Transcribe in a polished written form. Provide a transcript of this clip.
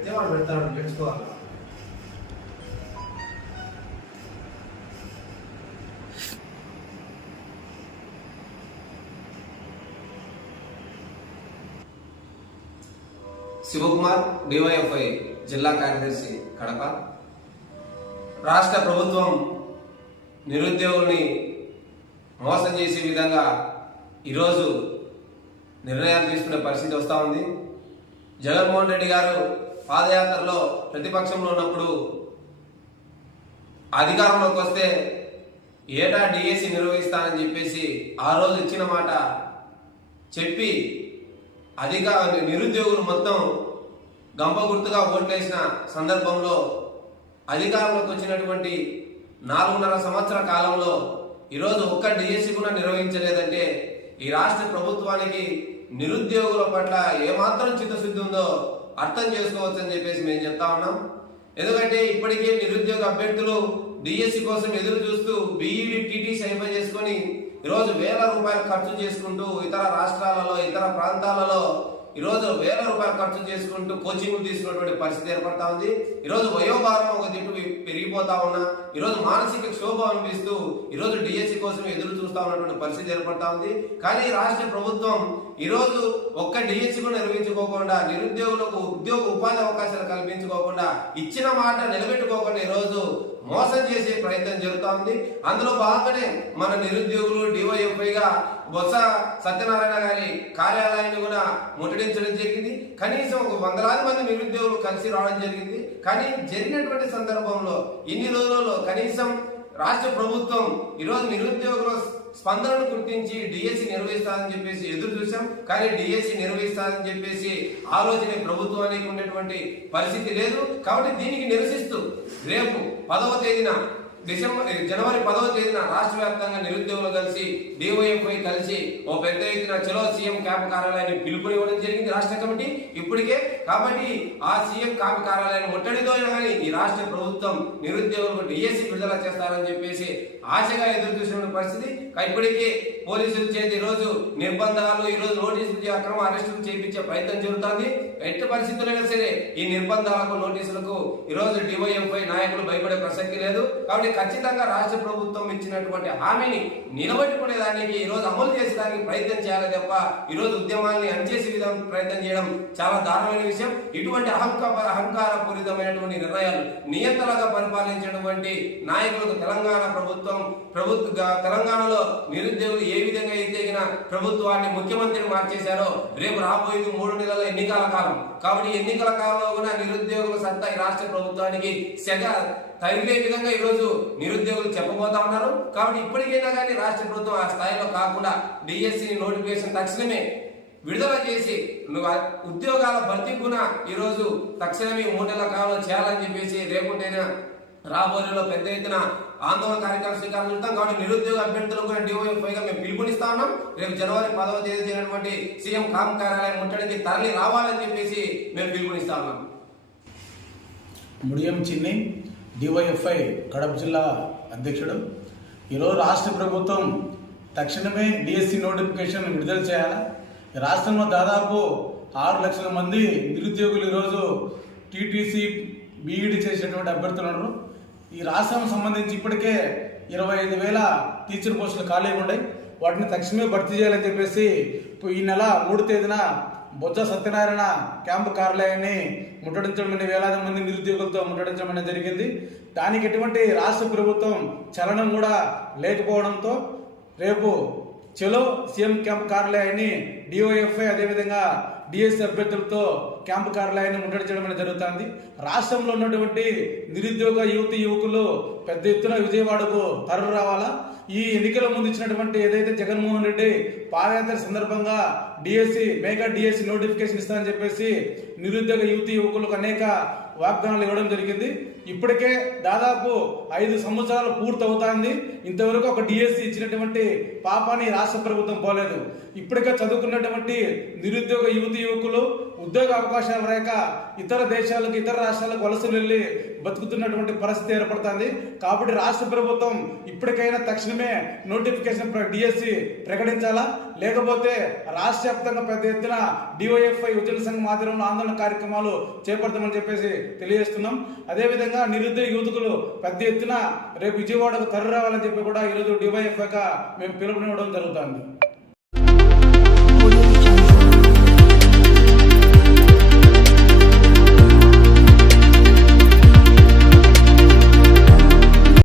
పెడితే వాడు పెడతాడు, పెంచుకోవాలి. శివకుమార్, డివైఎఫ్ఐ జిల్లా కార్యదర్శి, కడప. రాష్ట్ర ప్రభుత్వం నిరుద్యోగుల్ని మోసం చేసే విధంగా ఈరోజు నిర్ణయాలు తీసుకునే పరిస్థితి వస్తూ ఉంది. జగన్మోహన్ రెడ్డి గారు పాదయాత్రలో ప్రతిపక్షంలో ఉన్నప్పుడు అధికారంలోకి వస్తే ఏటా డిఎస్సి నిర్వహిస్తానని చెప్పేసి ఆ రోజు ఇచ్చిన మాట చెప్పి నిరుద్యోగులు మొత్తం గంప గుర్తుగా ఓట్లేసిన సందర్భంలో అధికారంలోకి వచ్చినటువంటి 4.5 సంవత్సరాల కాలంలో ఈరోజు ఒక్క డిఎస్సి కూడా నిర్వహించలేదంటే ఈ రాష్ట్ర ప్రభుత్వానికి నిరుద్యోగుల పట్ల ఏమాత్రం చిత్తశుద్ధి ఉందో అర్థం చేసుకోవచ్చని చెప్పేసి మేము చెప్తా ఉన్నాం. ఎందుకంటే ఇప్పటికే నిరుద్యోగ అభ్యర్థులు డిఎస్సి కోసం ఎదురు చూస్తూ బీఈడి టీటీసీ అయిపోయి చేసుకొని ఈరోజు వేల రూపాయలు ఖర్చు చేసుకుంటూ ఇతర రాష్ట్రాలలో ఇతర ప్రాంతాలలో ఈరోజు వేల రూపాయలు ఖర్చు చేసుకుంటూ కోచింగ్లు తీసుకున్నటువంటి పరిస్థితి ఏర్పడతా ఉంది. ఈరోజు వయోభారం ఒక తిట్టు పెరిగిపోతా ఉన్నా, ఈరోజు మానసిక క్షోభ అనిపిస్తూ ఈరోజు డిఎస్సి కోసం ఎదురు చూస్తా ఉన్నటువంటి పరిస్థితి ఏర్పడతా ఉంది. కానీ రాష్ట్ర ప్రభుత్వం ఈరోజు ఒక్క డిఎస్సి కూడా నిర్వహించుకోకుండా, నిరుద్యోగులకు ఉద్యోగ ఉపాధి అవకాశాలు కల్పించుకోకుండా, ఇచ్చిన మాట నిలబెట్టుకోకుండా ఈరోజు మోసం చేసే ప్రయత్నం జరుగుతూ ఉంది. అందులో భాగంగానే మన నిరుద్యోగులు డివైఎఫ్ఐగా బొత్స సత్యనారాయణ గారి కార్యాలయాన్ని కూడా ముట్టడించడం జరిగింది. కనీసం ఒక 100,000 మంది నిరుద్యోగులు కలిసి రావడం జరిగింది. కానీ జరిగినటువంటి సందర్భంలో ఇన్ని రోజులలో కనీసం రాష్ట్ర ప్రభుత్వం ఈరోజు నిరుద్యోగుల స్పందనను గుర్తించి డిఎస్సి నిర్వహిస్తారని చెప్పేసి ఎదురు చూసాం. కానీ డిఎస్సి నిర్వహిస్తారని చెప్పేసి ఆ రోజునే ప్రభుత్వానికి ఉన్నటువంటి పరిస్థితి లేదు. కాబట్టి దీనికి నిరసిస్తూ రేపు 10వ తేదీన జనవరి 10వ తేదీన రాష్ట్ర వ్యాప్తంగా నిరుద్యోగులు కలిసి డివైఎఫ్ఐ కలిసి ఓ పెద్ద ఎత్తున చలో సీఎం క్యాంప్ కార్యాలయాన్ని పిలుపునివ్వడం జరిగింది రాష్ట్ర కమిటీ ఇప్పటికే. కాబట్టి ఆ సీఎం క్యాంప్ కార్యాలయాన్ని ముట్టడితో కానీ ఈ రాష్ట్ర ప్రభుత్వం నిరుద్యోగులకు డిఎస్సి విడుదల చేస్తారని చెప్పేసి ఆశగా ఎదురు చూసిన పరిస్థితి. ఇప్పటికీ పోలీసుల చేతి ఈరోజు నిర్బంధాలు, ఈరోజు నోటీసులు అక్రమ అరెస్టులు చేయించే ప్రయత్నం జరుగుతుంది. ఎట్టి పరిస్థితులైనా సరే ఈ నిర్బంధాలకు నోటీసులకు ఈరోజు డివైఎఫ్ఐ నాయకులు భయపడే ప్రసక్తి లేదు. కాబట్టి ఖచ్చితంగా రాష్ట్ర ప్రభుత్వం ఇచ్చినటువంటి హామీని నిలబెట్టుకునేదానికి ఈరోజు అమలు చేసేదానికి ప్రయత్నం చేయాలి తప్ప ఈరోజు ఉద్యమాన్ని అణచేసే విధంగా ప్రయత్నం చేయడం చాలా దారుణమైన విషయం. ఇటువంటి అహంకారపూరితమైనటువంటి నిర్ణయాలు నియంత్రణగా పరిపాలించినటువంటి నాయకులకు తెలంగాణ తెలంగాణలో నిరుద్యోగులు ఏ విధంగా అయితే ప్రభుత్వాన్ని ముఖ్యమంత్రిని మార్చేశారో రేపు రాబోయేది 3 నెలల ఎన్నికల కాలం. కాబట్టి ఎన్నికల కాలంలో కూడా నిరుద్యోగుల సత్తా ఈ రాష్ట్ర ప్రభుత్వానికి సెగ తగిలే విధంగా ఈరోజు నిరుద్యోగులు చెప్పబోతా ఉన్నారు. కాబట్టి ఇప్పటికైనా కానీ రాష్ట్ర ప్రభుత్వం ఆ స్థాయిలో కాకుండా డిఎస్సి నోటిఫికేషన్ తక్షణమే విడుదల చేసి ఉద్యోగాల భర్తీ కూడా ఈరోజు తక్షణమే 3 నెలల కాలంలో చేయాలని చెప్పేసి రేపుటైనా రాబోయేలో పెద్ద ఎత్తున ఆందోళన కార్యక్రమం శ్రీకారం చుడతాం. కాబట్టి నిరుద్యోగ అభ్యర్థులకు కూడా డివైఎఫ్ఐగా మేము పిలుపునిస్తా ఉన్నాం. రేపు జనవరి 10వ తేదీ జరిగినటువంటి సీఎం క్యాంప్ కార్యాలయం ముట్టడికి తరలి రావాలని చెప్పేసి మేము పిలుపునిస్తా ఉన్నాం. ముడియం చిన్ని, డివైఎఫ్ఐ కడప జిల్లా అధ్యక్షుడు. ఈరోజు రాష్ట్ర ప్రభుత్వం తక్షణమే డిఎస్సి నోటిఫికేషన్ విడుదల చేయాలి. రాష్ట్రంలో దాదాపు 6 లక్షల మంది నిరుద్యోగులు ఈరోజు టీటీసీ బీఈడి చేసినటువంటి అభ్యర్థులు ఉన్నారు. ఈ రాష్ట్రం సంబంధించి ఇప్పటికే 25,000 టీచర్ పోస్టులు ఖాళీగా ఉన్నాయి. వాటిని తక్షణమే భర్తీ చేయాలని చెప్పేసి ఈ నెల 3వ తేదీన బొత్స సత్యనారాయణ క్యాంపు కార్యాలయాన్ని ముట్టడించడం, వేలాది మంది నిరుద్యోగులతో ముట్టడించడం జరిగింది. దానికి ఎటువంటి రాష్ట్ర ప్రభుత్వం చలనం కూడా లేకపోవడంతో రేపు చలో సీఎం క్యాంప్ కార్యాలయాన్ని డివైఎఫ్ఐ అదేవిధంగా డిఎస్సి అభ్యర్థులతో క్యాంపు కార్యాలయాన్ని ముట్టడించడం జరుగుతుంది. రాష్ట్రంలో ఉన్నటువంటి నిరుద్యోగ యువకులు పెద్ద ఎత్తున విజయవాడకు తరలి రావాలా. ఈ ఎన్నికల ముందు ఇచ్చినటువంటి ఏదైతే జగన్మోహన్ రెడ్డి పాదయాత్ర సందర్భంగా డిఎస్సి మెగా డిఎస్సి నోటిఫికేషన్ ఇస్తానని చెప్పేసి నిరుద్యోగ యువకులకు అనేక వాగ్దానాలు ఇవ్వడం జరిగింది. ఇప్పటికే దాదాపు 5 సంవత్సరాలు పూర్తవుతోంది. ఇంతవరకు ఒక డిఎస్సి ఇచ్చినటువంటి పాపాన్ని రాష్ట్ర ప్రభుత్వం పోలేదు. ఇప్పటికే చదువుకున్నటువంటి నిరుద్యోగ యువకులు ఉద్యోగ అవకాశాలు లేక ఇతర దేశాలకు ఇతర రాష్ట్రాలకు వలసలు వెళ్ళి బతుకుతున్నటువంటి పరిస్థితి ఏర్పడుతుంది. కాబట్టి రాష్ట్ర ప్రభుత్వం ఇప్పటికైనా తక్షణమే నోటిఫికేషన్ డిఎస్సి ప్రకటించాలా, లేకపోతే రాష్ట్ర వ్యాప్తంగా పెద్ద ఎత్తున డివైఎఫ్ఐ ఉద్యోగ సంఘం ఆధ్వర్యంలో ఆందోళన కార్యక్రమాలు చేపడతామని చెప్పేసి తెలియజేస్తున్నాం. అదేవిధంగా నిరుద్యోగ యువకులు పెద్ద ఎత్తున రేపు విజయవాడకు తరలి రావాలని చెప్పి కూడా ఈరోజు డివైఎఫ్ఐగా మేము పిలుపునివ్వడం జరుగుతుంది.